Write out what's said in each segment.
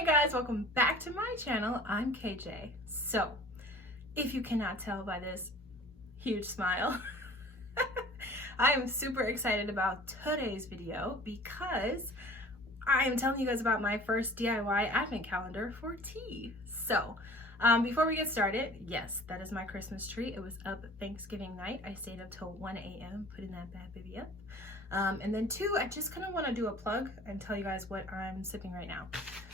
Hey guys, welcome back to my channel. I'm KJ. So, if you cannot tell by this huge smile, I am super excited about today's video because I am telling you guys about my first DIY advent calendar for tea. So, before we get started, yes, that is my Christmas tree. It was up Thanksgiving night. I stayed up till 1 a.m. putting that bad baby up. And then two, I just kind of want to do a plug and tell you guys what I'm sipping right now.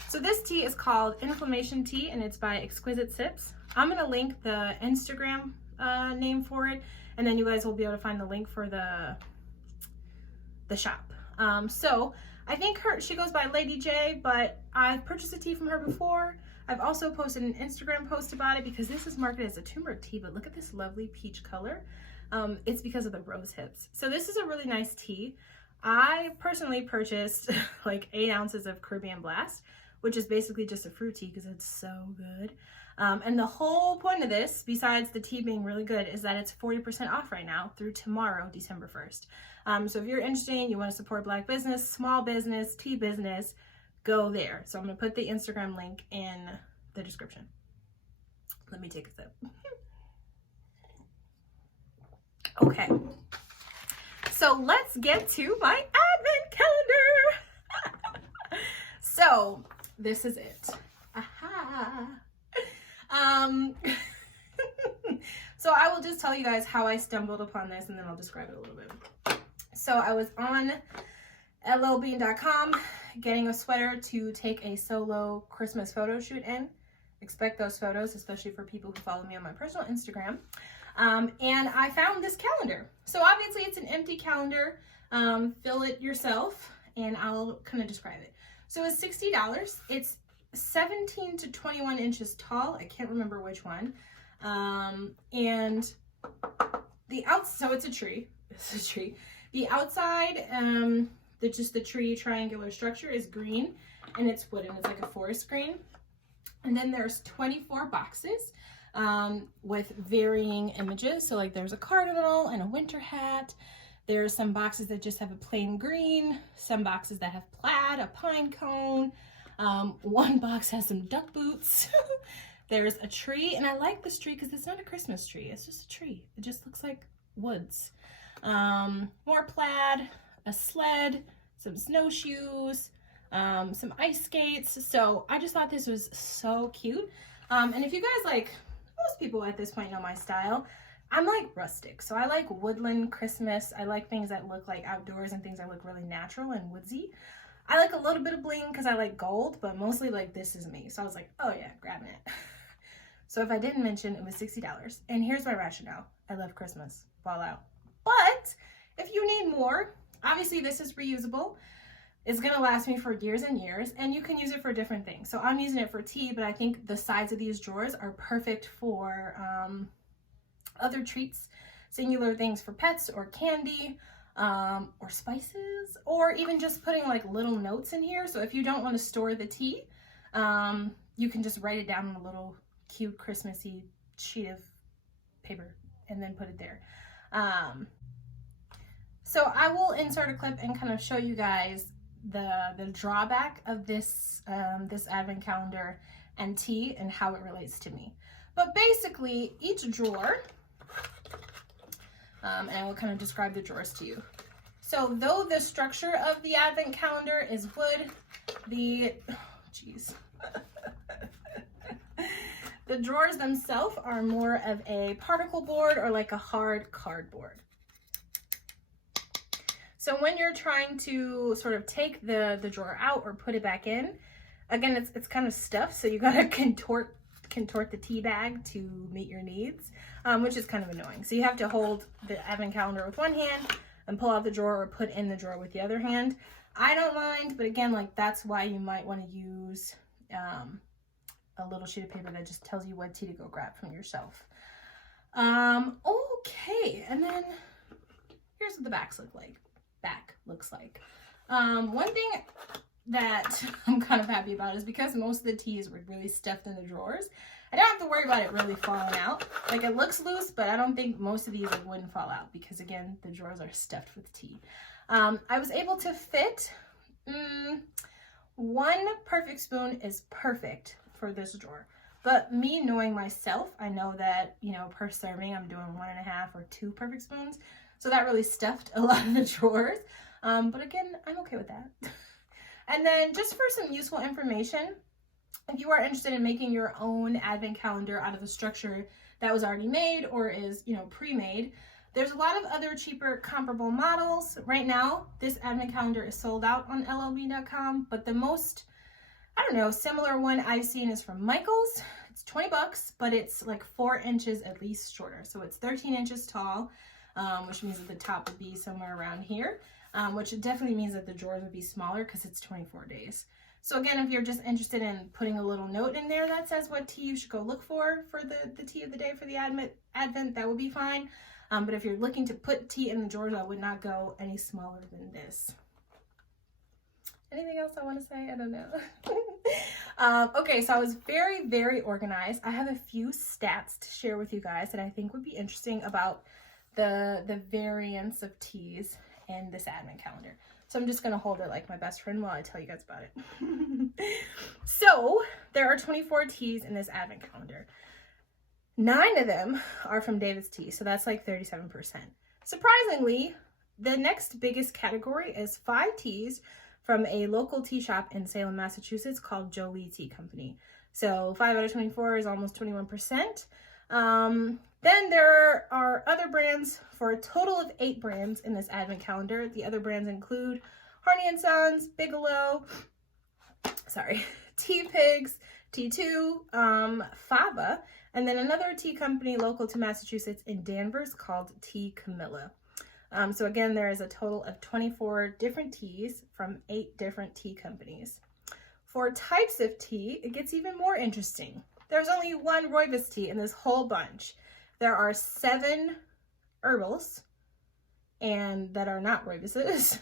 So this tea is called Inflammation Tea and it's by Exquisite Sips. I'm going to link the Instagram name for it, and then you guys will be able to find the link for the shop. So I think she goes by Lady J, but I've purchased a tea from her before. I've also posted an Instagram post about it because this is marketed as a turmeric tea, but look at this lovely peach color. It's because of the rose hips. So this is a really nice tea. I personally purchased like 8 ounces of Caribbean Blast, which is basically just a fruit tea because it's so good. And the whole point of this, besides the tea being really good, is that it's 40% off right now through tomorrow, December 1st. So if you're interested, you want to support Black business, small business, tea business, go there. So I'm going to put the Instagram link in the description. Let me take a sip. Okay, so let's get to my advent calendar. So this is it. Aha. So I will just tell you guys how I stumbled upon this and then I'll describe it a little bit. So I was on llbean.com getting a sweater to take a solo Christmas photo shoot in. Expect those photos, especially for people who follow me on my personal Instagram. And I found this calendar. So obviously it's an empty calendar. Fill it yourself and I'll kind of describe it. So it's $60. It's 17 to 21 inches tall. I can't remember which one. And so it's a tree. It's a tree. The outside, the tree triangular structure is green and it's wooden. It's like a forest green. And then there's 24 boxes. With varying images. So like there's a cardinal and a winter hat. There's some boxes that just have a plain green, some boxes that have plaid, a pine cone. One box has some duck boots. There's a tree, and I like this tree because it's not a Christmas tree. It's just a tree. It just looks like woods. More plaid, a sled, some snowshoes, some ice skates. So I just thought this was so cute. And if you guys like, most people at this point know my style. I'm like rustic, so I like woodland Christmas. I like things that look like outdoors and things that look really natural and woodsy. I like a little bit of bling because I like gold, but mostly like this is me. So I was like, oh yeah, grabbing it. So if I didn't mention, it was $60. And here's my rationale. I love Christmas, fall out. But if you need more, obviously this is reusable. It's gonna last me for years and years, and you can use it for different things. So I'm using it for tea, but I think the sides of these drawers are perfect for other treats, singular things for pets or candy, or spices, or even just putting like little notes in here. So if you don't want to store the tea, you can just write it down on a little cute Christmassy sheet of paper and then put it there. So I will insert a clip and kind of show you guys the drawback of this this advent calendar and tea and how it relates to me. But basically each drawer, and I will kind of describe the drawers to you. So though the structure of the advent calendar is wood, the drawers themselves are more of a particle board or like a hard cardboard. So when you're trying to sort of take the drawer out or put it back in, again, it's kind of stuffed, so you gotta contort the tea bag to meet your needs, which is kind of annoying. So you have to hold the advent calendar with one hand and pull out the drawer or put in the drawer with the other hand. I don't mind, but again, like that's why you might want to use a little sheet of paper that just tells you what tea to go grab from your shelf. Okay, and then here's what the backs look like. Looks like. One thing that I'm kind of happy about is because most of the teas were really stuffed in the drawers, I don't have to worry about it really falling out. Like it looks loose, but I don't think most of these wouldn't fall out because again, the drawers are stuffed with tea. I was able to fit 1 perfect spoon is perfect for this drawer. But me knowing myself, I know that, you know, per serving, I'm doing 1.5 or 2 perfect spoons. So that really stuffed a lot of the drawers. But again, I'm okay with that. And then just for some useful information, if you are interested in making your own advent calendar out of a structure that was already made or is, you know, pre-made, there's a lot of other cheaper comparable models. Right now, this advent calendar is sold out on llbean.com, but the most, I don't know, similar one I've seen is from Michaels. It's 20 bucks, but it's like 4 inches at least shorter. So it's 13 inches tall, which means that the top would be somewhere around here, which definitely means that the drawers would be smaller because it's 24 days. So again, if you're just interested in putting a little note in there that says what tea you should go look for the tea of the day for the advent, that would be fine. But if you're looking to put tea in the drawers, I would not go any smaller than this. Anything else I want to say? I don't know. Okay, so I was very, very organized. I have a few stats to share with you guys that I think would be interesting about the variance of teas in this advent calendar. So I'm just going to hold it like my best friend while I tell you guys about it. So there are 24 teas in this advent calendar. 9 of them are from David's Tea, so that's like 37%. Surprisingly, the next biggest category is 5 teas from a local tea shop in Salem, Massachusetts called Jolie Tea Company. So 5 out of 24 is almost 21%. Then there are other brands for a total of 8 brands in this advent calendar. The other brands include Harney & Sons, Bigelow, Tea Pigs, TEAtube, Fava, and then another tea company local to Massachusetts in Danvers called Tea Camilla. So again, there is a total of 24 different teas from 8 different tea companies. For types of tea, it gets even more interesting. There's only 1 rooibos tea in this whole bunch. There are 7 herbals, and that are not rooiboses.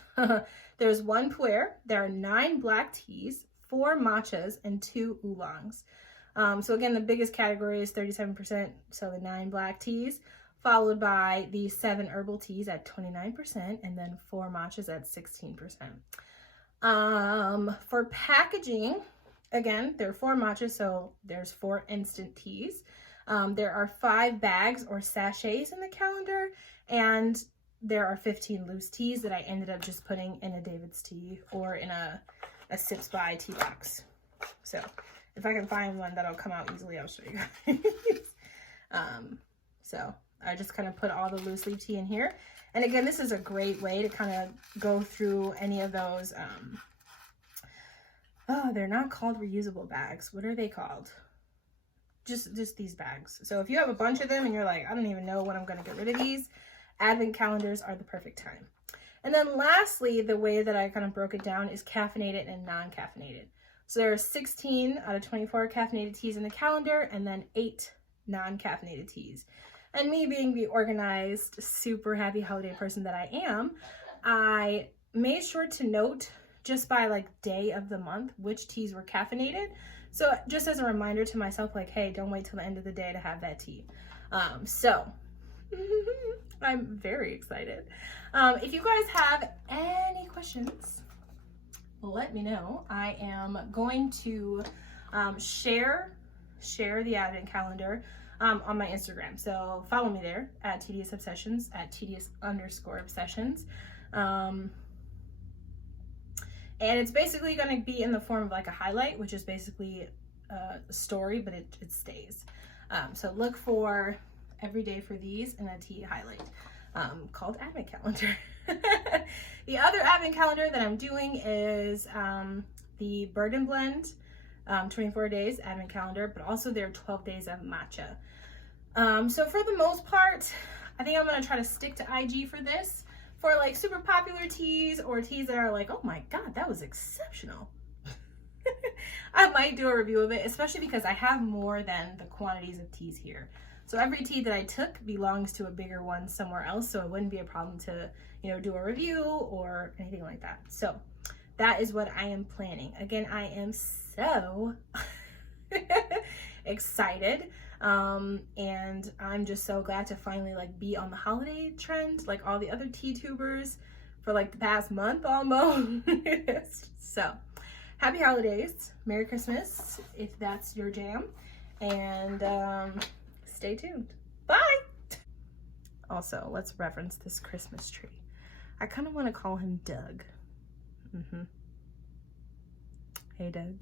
There's 1 pu'er. There are 9 black teas, 4 matchas, and 2 oolongs. So again, the biggest category is 37%, so the 9 black teas, followed by the 7 herbal teas at 29%, and then 4 matchas at 16%. For packaging, again, there are 4 matchas, so there's 4 instant teas. There are 5 bags or sachets in the calendar, and there are 15 loose teas that I ended up just putting in a David's Tea or in a Sips by tea box. So if I can find one that'll come out easily, I'll show you guys. So I just kind of put all the loose leaf tea in here. And again, this is a great way to kind of go through any of those, oh, they're not called reusable bags. What are they called? Just these bags. So if you have a bunch of them and you're like, I don't even know when I'm going to get rid of these, advent calendars are the perfect time. And then lastly, the way that I kind of broke it down is caffeinated and non-caffeinated. So there are 16 out of 24 caffeinated teas in the calendar, and then 8 non-caffeinated teas. And me being the organized, super happy holiday person that I am, I made sure to note just by like day of the month which teas were caffeinated. So just as a reminder to myself, like, hey, don't wait till the end of the day to have that tea. So I'm very excited. If you guys have any questions, let me know. I am going to share the advent calendar on my Instagram. So follow me there at Teadious Obsessions, at Teadious_obsessions. And it's basically going to be in the form of like a highlight, which is basically a story, but it stays. So look for every day for these in a tea highlight called Advent Calendar. The other Advent Calendar that I'm doing is the Bird and Blend 24 days Advent Calendar, but also there are 12 days of matcha. So for the most part, I think I'm going to try to stick to IG for this. For like super popular teas or teas that are like, oh my God, that was exceptional. I might do a review of it, especially because I have more than the quantities of teas here. So every tea that I took belongs to a bigger one somewhere else, so it wouldn't be a problem to, you know, do a review or anything like that. So that is what I am planning. Again, I am so excited. And I'm just so glad to finally like be on the holiday trend, like all the other tea tubers for like the past month almost. So happy holidays, Merry Christmas, if that's your jam, and stay tuned. Bye! Also, let's reference this Christmas tree. I kind of want to call him Doug. Hey, Doug.